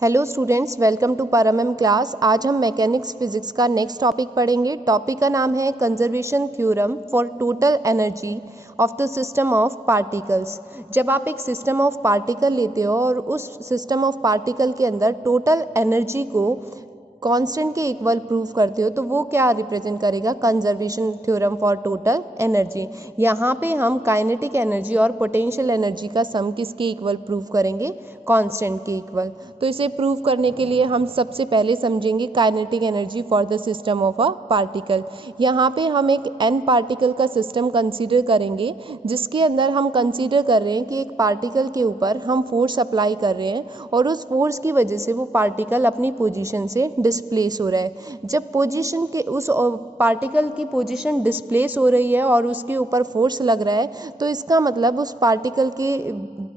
Hello students, welcome to परमम class. आज हम मैकेनिक्स फिजिक्स का नेक्स्ट टॉपिक पढ़ेंगे। टॉपिक का नाम है conservation theorem for total energy of the system of particles. जब आप एक सिस्टम ऑफ पार्टिकल लेते हो और उस सिस्टम ऑफ पार्टिकल के अंदर टोटल एनर्जी को कांस्टेंट के इक्वल प्रूव करते हो तो वो क्या रिप्रेजेंट करेगा? Conservation theorem for total energy. यहाँ पे हम काइनेटिक एनर्जी और पोटेंशियल एनर्जी का सम किसके इक्वल प्रूव करेंगे? कांस्टेंट के इक्वल। तो इसे प्रूव करने के लिए हम सबसे पहले समझेंगे kinetic energy for the system of a particle. यहाँ पे हम एक एन पार्टिकल का सिस्टम कंसीडर करेंगे, जिसके अंदर हम कंसीडर कर रहे हैं कि एक पार्टिकल के ऊपर हम फोर्स अप्लाई कर रहे हैं और उस फोर्स की वजह से वो पार्टिकल अपनी पोजीशन से डिस्प्लेस हो रहा है। जब पोजीशन के उस पार्टिकल की पोजीशन डिस्प्लेस हो रही है और उसके ऊपर फोर्स लग रहा है, तो इसका मतलब उस पार्टिकल के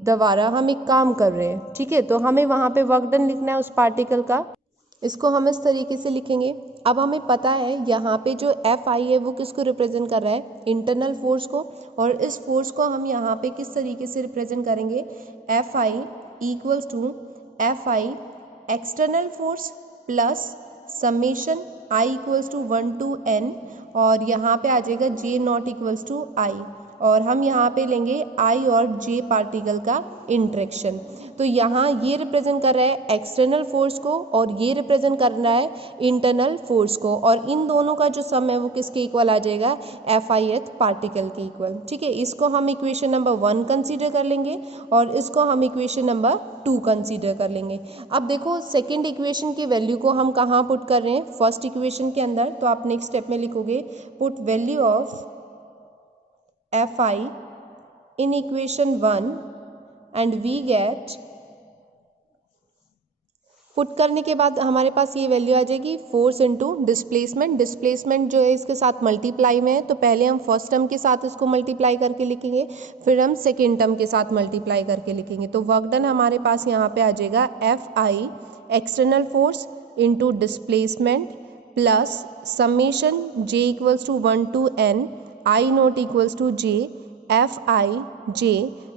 द्वारा हम एक काम कर रहे हैं। ठीक है, तो हमें वहाँ पे वर्क डन लिखना है उस पार्टिकल का। इसको हम इस तरीके से लिखेंगे। अब हमें पता है यहाँ पे जो एफ आई है वो किसको रिप्रेजेंट कर रहा है? इंटरनल फोर्स को। और इस फोर्स को हम यहाँ पे किस तरीके से रिप्रेजेंट करेंगे? F i equals to f i external force plus summation i equals to 1 to n, और यहाँ पे आ जाएगा j not equals to i, और हम यहाँ पे लेंगे आई और जे पार्टिकल का इंटरेक्शन। तो यहाँ ये रिप्रेजेंट कर रहा है एक्सटर्नल फोर्स को और ये रिप्रेजेंट कर रहा है इंटरनल फोर्स को, और इन दोनों का जो सम है वो किसके इक्वल आ जाएगा? एफ आई एथ पार्टिकल के इक्वल। ठीक है, इसको हम इक्वेशन नंबर 1 कंसीडर कर लेंगे और इसको हम इक्वेशन नंबर 2 कंसीडर कर लेंगे। अब देखो सेकेंड इक्वेशन की वैल्यू को हम कहाँ पुट कर रहे हैं? फर्स्ट इक्वेशन के अंदर। तो आप नेक्स्ट स्टेप में लिखोगे put value of F I in equation 1 and we get, put करने के बाद हमारे पास ये वैल्यू आ जाएगी फोर्स इंटू डिस्प्लेसमेंट। डिस्प्लेसमेंट जो है इसके साथ मल्टीप्लाई में है, तो पहले हम फर्स्ट टर्म के साथ इसको मल्टीप्लाई करके लिखेंगे, फिर हम सेकेंड टर्म के साथ मल्टीप्लाई करके लिखेंगे। तो वर्क डन हमारे पास यहाँ पे आ जाएगा f i external force into displacement plus summation j equals to 1 to n i not equals to j f i j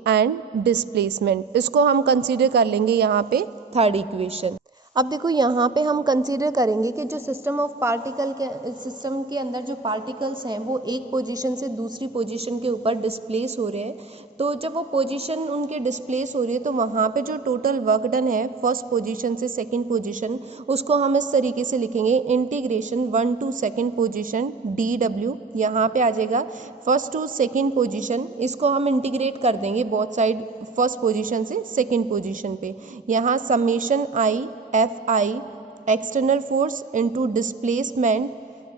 and displacement. इसको हम कंसीडर कर लेंगे यहाँ पे थर्ड इक्वेशन। अब देखो यहाँ पे हम कंसीडर करेंगे कि जो सिस्टम ऑफ पार्टिकल के सिस्टम के अंदर जो पार्टिकल्स हैं वो एक पोजीशन से दूसरी पोजीशन के ऊपर डिस्प्लेस हो रहे हैं। तो जब वो पोजीशन उनके डिस्प्लेस हो रही है तो वहाँ पे जो टोटल वर्क डन है फर्स्ट पोजीशन से सेकंड पोजीशन, उसको हम इस तरीके से लिखेंगे integration 1 to second position D W. यहाँ पे आ जाएगा फर्स्ट टू सेकंड पोजीशन, इसको हम इंटीग्रेट कर देंगे बोथ साइड फर्स्ट पोजीशन से सेकंड पोजीशन पे। यहाँ summation i F i external force into displacement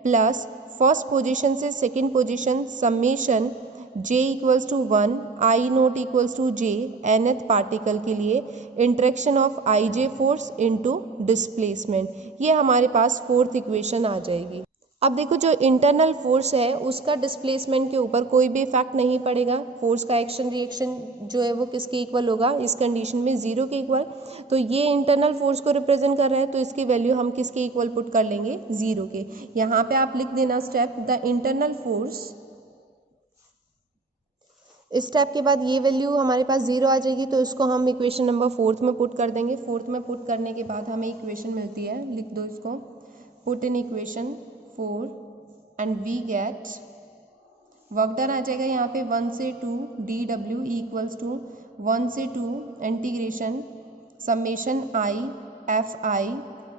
plus first position से second position summation j equals to 1 i not equals to j nth particle के लिए interaction of i j force into displacement. ये हमारे पास fourth equation आ जाएगी। अब देखो जो internal force है उसका डिस्प्लेसमेंट के ऊपर कोई भी इफेक्ट नहीं पड़ेगा। फोर्स का एक्शन रिएक्शन जो है वो किसके इक्वल होगा? इस कंडीशन में जीरो के इक्वल। तो ये इंटरनल फोर्स को रिप्रेजेंट कर रहा है, तो इसकी वैल्यू हम किसके इक्वल पुट कर लेंगे? जीरो के। यहाँ पे आप लिख देना स्टेप द इंटरनल फोर्स। इस स्टेप के बाद ये वैल्यू हमारे पास जीरो आ जाएगी, तो इसको हम इक्वेशन नंबर फोर्थ में पुट कर देंगे। फोर्थ में पुट करने के बाद हमें इक्वेशन मिलती है, लिख दो इसको, put in equation 4 and we get work done आ जाएगा यहाँ पे 1 से 2 डी डब्ल्यू इक्वल्स टू 1 से 2 integration summation i F i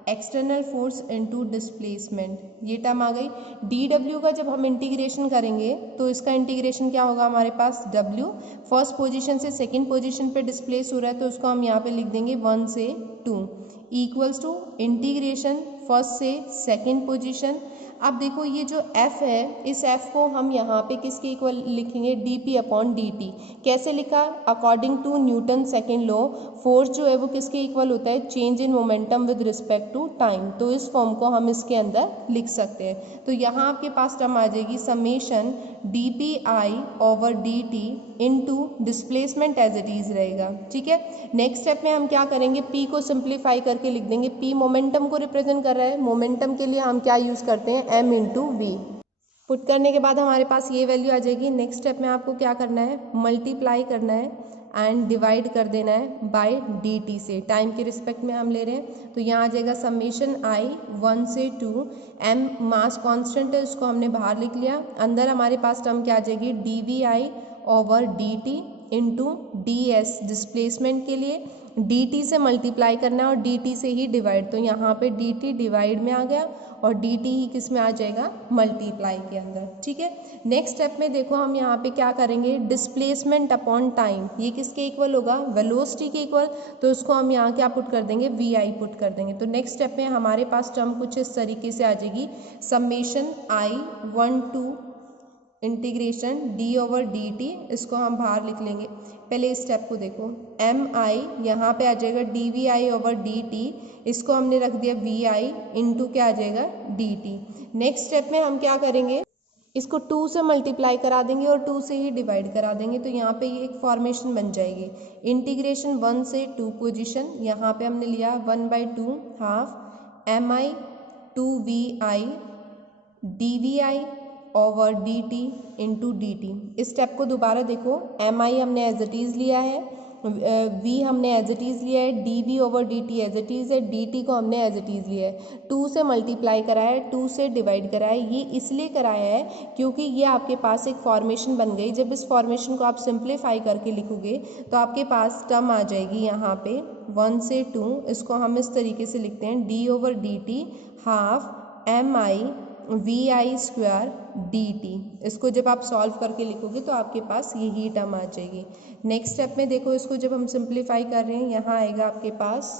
external force into displacement. ये टर्म आ गई। डी डब्ल्यू का जब हम इंटीग्रेशन करेंगे तो इसका इंटीग्रेशन क्या होगा हमारे पास? डब्ल्यू फर्स्ट पोजीशन से सेकंड पोजीशन पे डिस्प्लेस हो रहा है, तो उसको हम यहाँ पे लिख देंगे 1 से 2 इक्वल्स टू इंटीग्रेशन फर्स्ट से सेकंड पोजीशन। अब देखो ये जो f है, इस f को हम यहाँ पे किसके इक्वल लिखेंगे? dp upon dt। कैसे लिखा? According to Newton second law force जो है वो किसके इक्वल होता है? Change in momentum with respect to time. तो इस फॉर्म को हम इसके अंदर लिख सकते हैं। तो यहाँ आपके पास टर्म आ जाएगी summation dp i over dt into displacement as it is रहेगा। ठीक है, नेक्स्ट स्टेप में हम क्या करेंगे? p को सिंप्लीफाई करके लिख देंगे। p मोमेंटम को रिप्रेजेंट कर रहा है। मोमेंटम के लिए हम क्या यूज करते हैं? m into we. पुट करने के बाद हमारे पास ये वैल्यू आ जाएगी। नेक्स्ट स्टेप में आपको क्या करना है? मल्टीप्लाई करना है एंड डिवाइड कर देना है बाय dt से, टाइम के रिस्पेक्ट में हम ले रहे हैं। तो यहाँ आ जाएगा समेशन i 1 से 2, m मास कांस्टेंट है उसको हमने बाहर लिख लिया, अंदर हमारे पास टर्म क्या आ जाएगी dvi over dt into ds displacement के लिए dt से मल्टीप्लाई करना है और dt से ही डिवाइड, तो यहाँ पे dt डिवाइड में आ गया और dt ही किस में आ जाएगा, मल्टीप्लाई के अंदर। ठीक है, नेक्स्ट स्टेप में देखो हम यहाँ पे क्या करेंगे, डिस्प्लेसमेंट अपॉन टाइम, ये किसके इक्वल होगा, वेलोसिटी के इक्वल, तो उसको हम यहाँ क्या पुट कर देंगे, vi पुट कर देंगे। तो नेक्स्ट स्टेप में हमारे पास टर्म कुछ इस तरीके से आ जाएगी, summation i 1 to integration d over dt, इसको हम बाहर लिख लेंगे। पहले इस स्टेप को देखो, एम आई यहाँ पे आ जाएगा dvi ओवर dt, इसको हमने रख दिया vi इंटू क्या आ जाएगा dt। नेक्स्ट स्टेप में हम क्या करेंगे, इसको 2 से मल्टीप्लाई करा देंगे और 2 से ही डिवाइड करा देंगे, तो यहाँ पे ये एक फॉर्मेशन बन जाएगी, इंटीग्रेशन 1 से 2 पोजीशन, यहाँ पे हमने लिया 1/2 हाफ एम आई 2vi dvi over dt into dt। इस स्टेप को दोबारा देखो, एम आई हमने एज इट इज़ लिया है, v हमने एज इट इज़ लिया है, dv over dt as it is है, dt को हमने एज इट इज़ लिया है, 2 से मल्टीप्लाई कराया है, 2 से डिवाइड कराया है। ये इसलिए कराया है क्योंकि ये आपके पास एक फॉर्मेशन बन गई, जब इस फॉर्मेशन को आप सिंप्लीफाई करके लिखोगे तो आपके पास टर्म आ जाएगी यहाँ पे 1 से 2, इसको हम इस तरीके से लिखते हैं d over dt half m i vi square dt। इसको जब आप सॉल्व करके लिखोगे तो आपके पास यही टर्म आ जाएगी। नेक्स्ट स्टेप में देखो, इसको जब हम सिंप्लीफाई कर रहे हैं, यहाँ आएगा आपके पास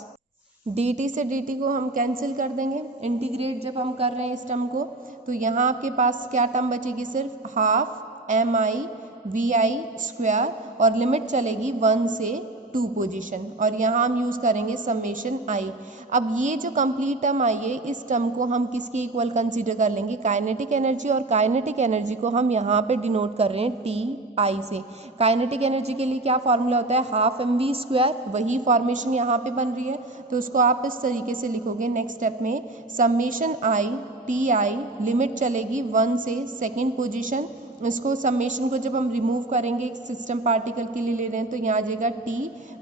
dt से dt को हम कैंसिल कर देंगे, इंटीग्रेट जब हम कर रहे हैं इस टर्म को, तो यहाँ आपके पास क्या टर्म बचेगी, सिर्फ half m i vi square और लिमिट चलेगी 1 से 2 पोजीशन, और यहाँ हम यूज़ करेंगे समेशन i। अब ये जो कंप्लीट टर्म आई है, इस टर्म को हम किसके इक्वल कंसीडर कर लेंगे, काइनेटिक एनर्जी, और काइनेटिक एनर्जी को हम यहाँ पे डिनोट कर रहे हैं ti से। काइनेटिक एनर्जी के लिए क्या फॉर्मूला होता है, हाफ mv स्क्वायर, वही फॉर्मेशन यहाँ पे बन रही है, तो उसको आप इस तरीके से लिखोगे। नेक्स्ट स्टेप में समेशन i ti, लिमिट चलेगी 1 से 2nd पोजीशन, इसको समेशन को जब हम रिमूव करेंगे एक सिस्टम पार्टिकल के लिए ले रहे हैं, तो यहाँ आ जाएगा t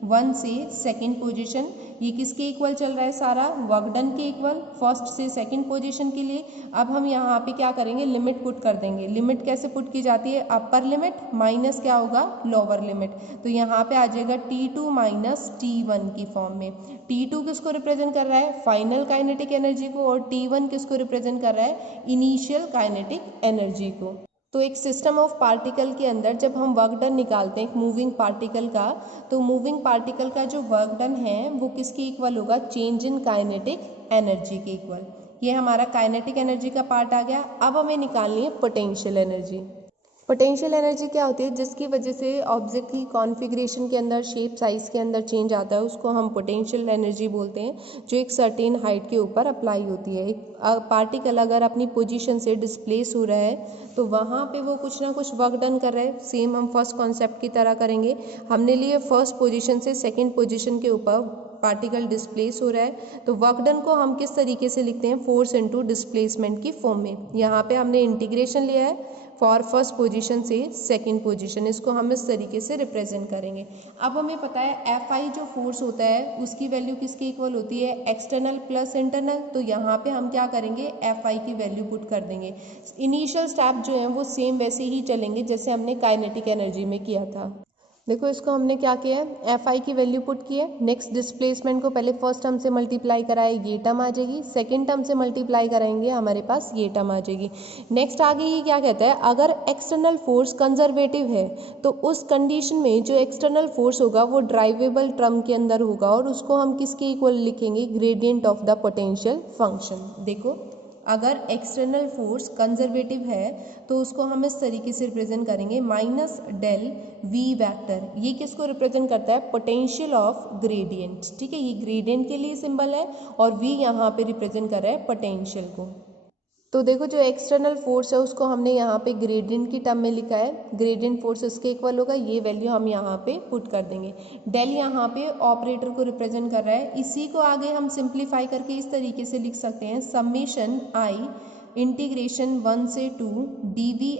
1 से 2nd पोजीशन, ये किसके इक्वल चल रहा है, सारा वर्क डन के इक्वल, फर्स्ट से 2nd पोजीशन के लिए। अब हम यहाँ पे क्या करेंगे, लिमिट पुट कर देंगे। लिमिट कैसे पुट की जाती है, अपर लिमिट माइनस क्या होगा, लोअर लिमिट, तो यहाँ पे आ जाएगा t2 माइनस t1 की फॉर्म में। t2 किसको रिप्रेजेंट कर रहा है, फाइनल काइनेटिक एनर्जी को, और t1 किसको रिप्रेजेंट कर रहा है, इनिशियल काइनेटिक एनर्जी को। तो एक सिस्टम ऑफ पार्टिकल के अंदर जब हम वर्क डन निकालते हैं एक मूविंग पार्टिकल का, तो मूविंग पार्टिकल का जो वर्क डन है वो किसके इक्वल होगा, चेंज इन काइनेटिक एनर्जी के इक्वल। ये हमारा काइनेटिक एनर्जी का पार्ट आ गया। अब हमें निकालनी है पोटेंशियल एनर्जी। पोटेंशियल एनर्जी क्या होती है, जिसकी वजह से ऑब्जेक्ट की कॉन्फ़िगरेशन के अंदर, शेप साइज़ के अंदर चेंज आता है, उसको हम पोटेंशियल एनर्जी बोलते हैं, जो एक सर्टेन हाइट के ऊपर अप्लाई होती है। एक पार्टिकल अगर अपनी पोजीशन से डिस्प्लेस हो रहा है तो वहाँ पे वो कुछ ना कुछ वर्क डन कर रहा है, सेम हम फर्स्ट कॉन्सेप्ट की तरह करेंगे। हमने लिए फर्स्ट पोजीशन से 2nd पोजीशन के ऊपर पार्टिकल डिस्प्लेस हो रहा है, तो वर्क डन को हम किस तरीके से लिखते हैं, फोर्स इनटू डिस्प्लेसमेंट की फॉर्म में। यहाँ पे हमने इंटीग्रेशन लिया है फॉर फर्स्ट पोजीशन से 2nd पोजीशन, इसको हम इस तरीके से रिप्रेजेंट करेंगे। अब हमें पता है Fi जो फोर्स होता है उसकी वैल्यू किसके इक्वल होती है, एक्सटर्नल प्लस इंटरनल, तो यहाँ पे हम क्या करेंगे, Fi की वैल्यू पुट कर देंगे। इनिशियल स्टेप जो है वो सेम वैसे ही चलेंगे जैसे हमने काइनेटिक एनर्जी में किया था। देखो इसको हमने क्या किया है, Fi की वैल्यू पुट की है। नेक्स्ट डिस्प्लेसमेंट को पहले फर्स्ट टर्म से मल्टीप्लाई कराए, ये टर्म आ जाएगी, 2nd टर्म से मल्टीप्लाई कराएंगे, हमारे पास ये टर्म आ जाएगी। नेक्स्ट आगे ये क्या कहता है, अगर एक्सटर्नल फोर्स कंजर्वेटिव है तो उस कंडीशन में जो एक्सटर्नल फोर्स होगा वो ड्राइवेबल टर्म के अंदर होगा, और उसको हम किसके इक्वल लिखेंगे, gradient of the potential function. देखो अगर एक्सटर्नल फोर्स कंजर्वेटिव है तो उसको हम इस तरीके से रिप्रेजेंट करेंगे, माइनस डेल वी वेक्टर, ये किसको रिप्रेजेंट करता है, पोटेंशियल ऑफ ग्रेडियंट। ठीक है, ये ग्रेडियंट के लिए सिंबल है और वी यहाँ पे रिप्रेजेंट कर रहा है पोटेंशियल को। तो देखो जो एक्सटर्नल फोर्स है उसको हमने यहाँ पे ग्रेडियंट की टर्म में लिखा है, ग्रेडियंट फोर्स इसके इक्वल होगा, ये वैल्यू हम यहाँ पे पुट कर देंगे। डेल यहाँ पे ऑपरेटर को रिप्रेजेंट कर रहा है, इसी को आगे हम सिंप्लीफाई करके इस तरीके से लिख सकते हैं, समेशन i इंटीग्रेशन 1 से 2 dvi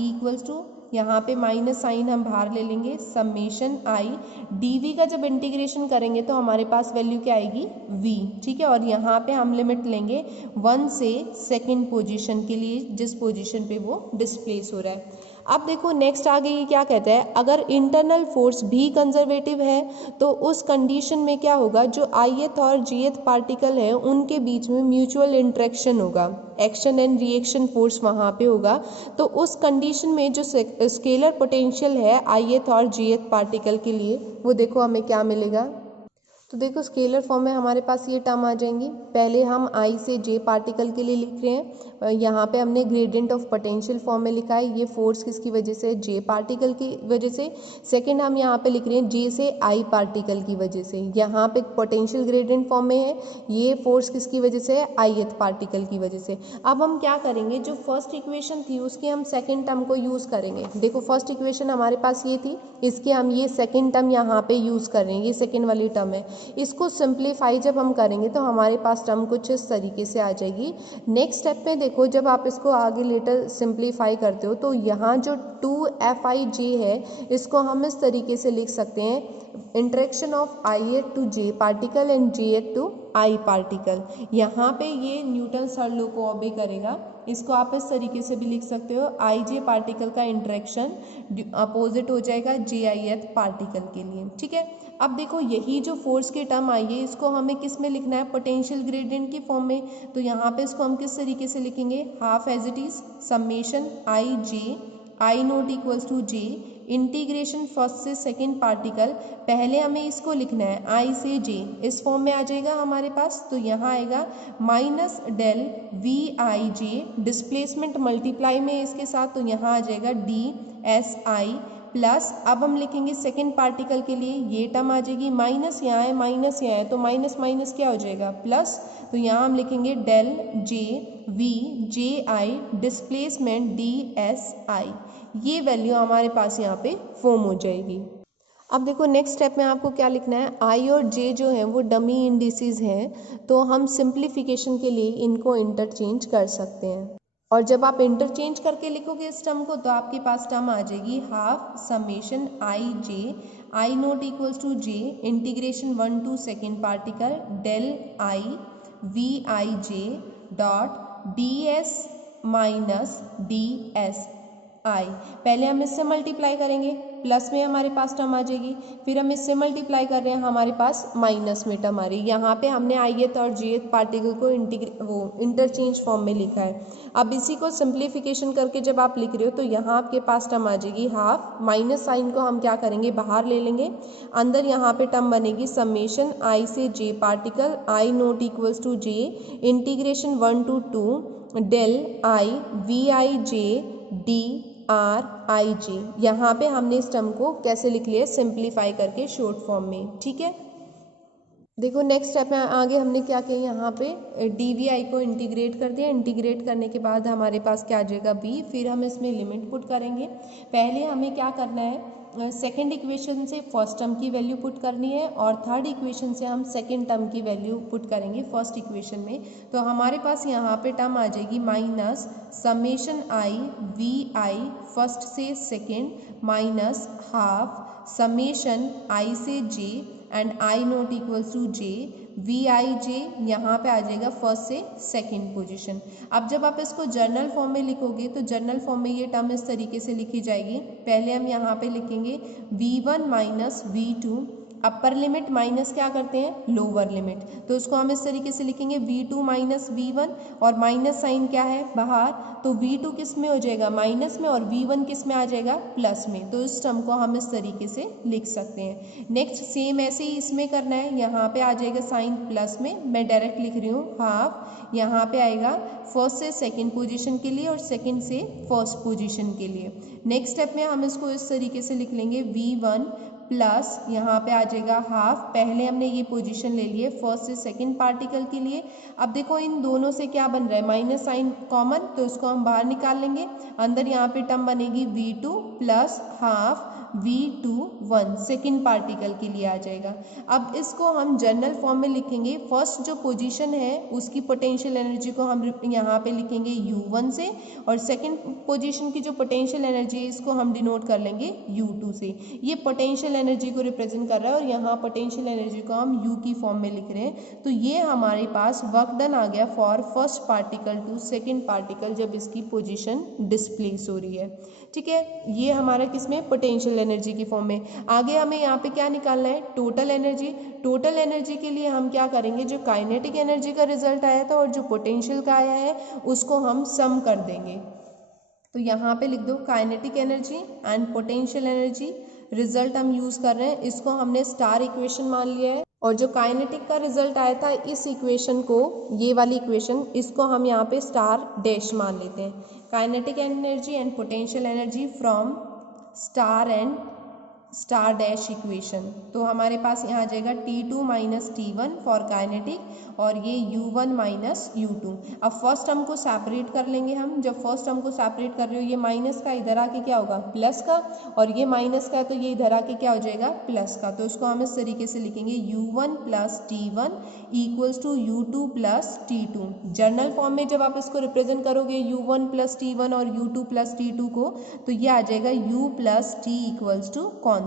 इक्वल्स टू यहाँ पे माइनस साइन हम बाहर ले लेंगे, समेशन आई dv का जब इंटीग्रेशन करेंगे तो हमारे पास वैल्यू क्या आएगी v, ठीक है। और यहाँ पे हम लिमिट लेंगे 1 से सेकंड पोजीशन के लिए जिस पोजीशन पे वो डिस्प्लेस हो रहा है। अब देखो नेक्स्ट आगे ये क्या कहता है, अगर इंटरनल फोर्स भी कंजर्वेटिव है तो उस कंडीशन में क्या होगा, जो ith और jth पार्टिकल है उनके बीच में म्यूचुअल इंटरेक्शन होगा, एक्शन एंड रिएक्शन फोर्स वहाँ पे होगा। तो उस कंडीशन में जो स्केलर पोटेंशियल है ith और jth पार्टिकल के लिए, वो देखो हमें क्या मिलेगा। तो देखो स्केलर फॉर्म में हमारे पास ये टर्म आ जाएंगी। पहले हम i से j पार्टिकल के लिए लिख रहे हैं, यहाँ पे हमने ग्रेडियंट ऑफ पोटेंशियल फॉर्म में लिखा है, ये फोर्स किसकी वजह से, j पार्टिकल की वजह से। सेकंड हम यहाँ पे लिख रहे हैं j से i पार्टिकल की वजह से, यहाँ पे पोटेंशियल ग्रेडियंट फॉर्म में है, ये फोर्स किसकी वजह से है, ith पार्टिकल की वजह से। अब हम क्या करेंगे, जो फर्स्ट इक्वेशन थी उसके हम सेकेंड टर्म को यूज़ करेंगे। देखो फर्स्ट इक्वेशन हमारे पास ये थी, इसके हम ये सेकेंड टर्म यहाँ पे यूज़ कर रहे हैं, ये सेकेंड वाली टर्म है। इसको सिंप्लीफाई जब हम करेंगे तो हमारे पास टर्म कुछ इस तरीके से आ जाएगी। नेक्स्ट स्टेप में देखो जब आप इसको आगे लेटर सिंप्लीफाई करते हो तो यहाँ जो 2Fij है इसको हम इस तरीके से लिख सकते हैं, interaction of ith to j particle and jth to i particle. यहाँ पे ये न्यूटन थर्ड लॉ को ओबे करेगा, इसको आप इस तरीके से भी लिख सकते हो, ij पार्टिकल का इंटरेक्शन अपोजिट हो जाएगा jith पार्टिकल के लिए, ठीक है। अब देखो यही जो फोर्स की टर्म आई है इसको हमें किस में लिखना है, पोटेंशियल ग्रेडियंट की फॉर्म में। तो यहाँ पे इसको हम किस तरीके से लिखेंगे, half as it is summation i j i not equals to j integration first से सेकंड पार्टिकल। पहले हमें इसको लिखना है आई से जे, इस फॉर्म में आ जाएगा हमारे पास। तो यहाँ आएगा minus del v i j, displacement multiply में इसके साथ, तो यहाँ आ जाएगा डी एस आई प्लस, अब हम लिखेंगे सेकंड पार्टिकल के लिए ये टर्म आ जाएगी, माइनस यहाँ है माइनस यहाँ है तो माइनस माइनस क्या हो जाएगा प्लस। तो यहाँ हम लिखेंगे del j v j i displacement d s i, ये वैल्यू हमारे पास यहाँ पे फॉर्म हो जाएगी। अब देखो नेक्स्ट स्टेप में आपको क्या लिखना है, आई और जे जो है वो डमी इंडिसेस हैं, तो हम सिंप्लीफिकेशन के लिए इनको इंटरचेंज कर सकते हैं। और जब आप इंटरचेंज करके लिखोगे इस टर्म को तो आपके पास टर्म आ जाएगी half summation i j i not equals to j integration 1 to second particle del i v i j dot d s minus d s i. पहले हम इससे मल्टीप्लाई करेंगे, प्लस में हमारे पास टर्म आ जाएगी, फिर हम इससे मल्टीप्लाई कर रहे हैं हमारे पास माइनस में टर्म आ रही है। यहाँ पे हमने ith और jth पार्टिकल को इंटरचेंज फॉर्म में लिखा है। अब इसी को सिंप्लीफिकेशन करके जब आप लिख रहे हो तो यहाँ आपके पास टर्म आ जाएगी हाफ, माइनस साइन को हम क्या करेंगे बाहर ले लेंगे, अंदर यहाँ पे टर्म बनेगी समेशन आई से j particle i not equals to j integration 1 to 2 del i v i j d r i j. यहाँ पे हमने इस टर्म को कैसे लिख लिया, सिंप्लीफाई करके शॉर्ट फॉर्म में, ठीक है। देखो नेक्स्ट स्टेप में आगे हमने क्या किया, यहाँ पे डी वी आई को इंटीग्रेट कर दिया, इंटीग्रेट करने के बाद हमारे पास क्या आ जाएगा बी, फिर हम इसमें लिमिट पुट करेंगे। पहले हमें क्या करना है, सेकेंड इक्वेशन से फर्स्ट टर्म की वैल्यू पुट करनी है और थर्ड इक्वेशन से हम सेकेंड टर्म की वैल्यू पुट करेंगे फर्स्ट इक्वेशन में। तो हमारे पास यहाँ पे टर्म आ जाएगी minus summation i v i first से second minus half summation i से j and i not equals to j v i j, यहाँ पे आ जाएगा फर्स्ट से सेकंड पोजीशन। अब जब आप इसको जर्नल फॉर्म में लिखोगे तो जर्नल फॉर्म में ये टर्म इस तरीके से लिखी जाएगी। पहले हम यहाँ पे लिखेंगे v1 minus v2, upper limit minus क्या करते हैं लोअर लिमिट, तो उसको हम इस तरीके से लिखेंगे v2 माइनस v1 और माइनस साइन क्या है बाहर, तो v2 किस में हो जाएगा माइनस में और v1 किस में आ जाएगा प्लस में। तो इस टर्म को हम इस तरीके से लिख सकते हैं। नेक्स्ट सेम ऐसे ही इसमें करना है, यहाँ पे आ जाएगा साइन प्लस में, मैं डायरेक्ट लिख रही हूँ हाफ, यहाँ पे आएगा फर्स्ट से सेकेंड पोजिशन के लिए और सेकेंड से फर्स्ट पोजिशन के लिए। नेक्स्ट स्टेप में हम इसको इस तरीके से लिख लेंगे v1 प्लस यहाँ पे आ जाएगा हाफ, पहले हमने ये पोजीशन ले लिए फर्स्ट से सेकंड पार्टिकल के लिए। अब देखो इन दोनों से क्या बन रहा है माइनस साइन कॉमन, तो इसको हम बाहर निकाल लेंगे, अंदर यहाँ पे टर्म बनेगी v2 plus half V21 second particle के लिए आ जाएगा। अब इसको हम जनरल फॉर्म में लिखेंगे। फर्स्ट जो पोजीशन है उसकी पोटेंशियल एनर्जी को हम यहाँ पे लिखेंगे U1 से, और सेकेंड पोजीशन की जो पोटेंशियल एनर्जी है इसको हम डिनोट कर लेंगे U2 से। ये पोटेंशियल एनर्जी को रिप्रेजेंट कर रहा है और यहाँ पोटेंशियल एनर्जी को हम U की फॉर्म में लिख रहे हैं। तो ये हमारे पास वर्क डन आ गया for first particle to second particle जब इसकी पोजीशन डिस्प्लेस हो रही है। ठीक है, ये हमारा किसमें पोटेंशियल एनर्जी की फॉर्म में। आगे हमें यहाँ पे क्या निकालना है, टोटल एनर्जी। टोटल एनर्जी के लिए हम क्या करेंगे, जो काइनेटिक एनर्जी का रिजल्ट आया था और जो पोटेंशियल का आया है उसको हम सम कर देंगे। तो यहाँ पे लिख दो kinetic energy and potential energy, result हम यूज कर रहे हैं, इसको हमने स्टार इक्वेशन मान लिया है। और जो काइनेटिक का रिजल्ट आया था इस इक्वेशन को, ये वाली इक्वेशन, इसको हम यहाँ पे स्टार डैश मान लेते हैं। Kinetic energy and potential energy from star and star dash equation. तो हमारे पास यहाँ आ जाएगा T2 minus T1 for kinetic और ये U1 माइनस U2। अब फर्स्ट टर्म को सेपरेट कर लेंगे हम। जब फर्स्ट टर्म को सेपरेट कर रहे हो, ये माइनस का इधर आके क्या होगा प्लस का, और ये माइनस का है तो ये इधर आके क्या हो जाएगा प्लस का। तो इसको हम इस तरीके से लिखेंगे U1 plus T1 equals to U2 plus T2। General form में जब आप इसको रिप्रेजेंट करोगे U1 प्लस T1 और U2 प्लस T2 को, तो ये आ जाएगा U plus T equals to constant.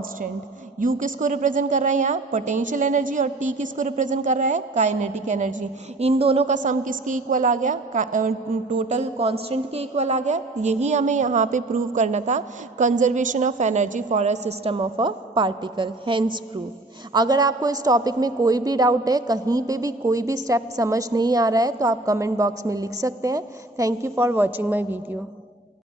U किसको रिप्रेजेंट कर रहा है यहाँ पोटेंशियल एनर्जी, और T किसको रिप्रेजेंट कर रहा है काइनेटिक एनर्जी। इन दोनों का सम किसके इक्वल आ गया, टोटल कांस्टेंट के इक्वल आ गया। यही हमें यहाँ पे प्रूव करना था, conservation of energy for a system of a particle, hence proof. अगर आपको इस टॉपिक में कोई भी डाउट है, कहीं पे भी कोई भी स्टेप समझ नहीं आ रहा है, तो आप कमेंट बॉक्स में लिख सकते हैं। Thank you for watching my video.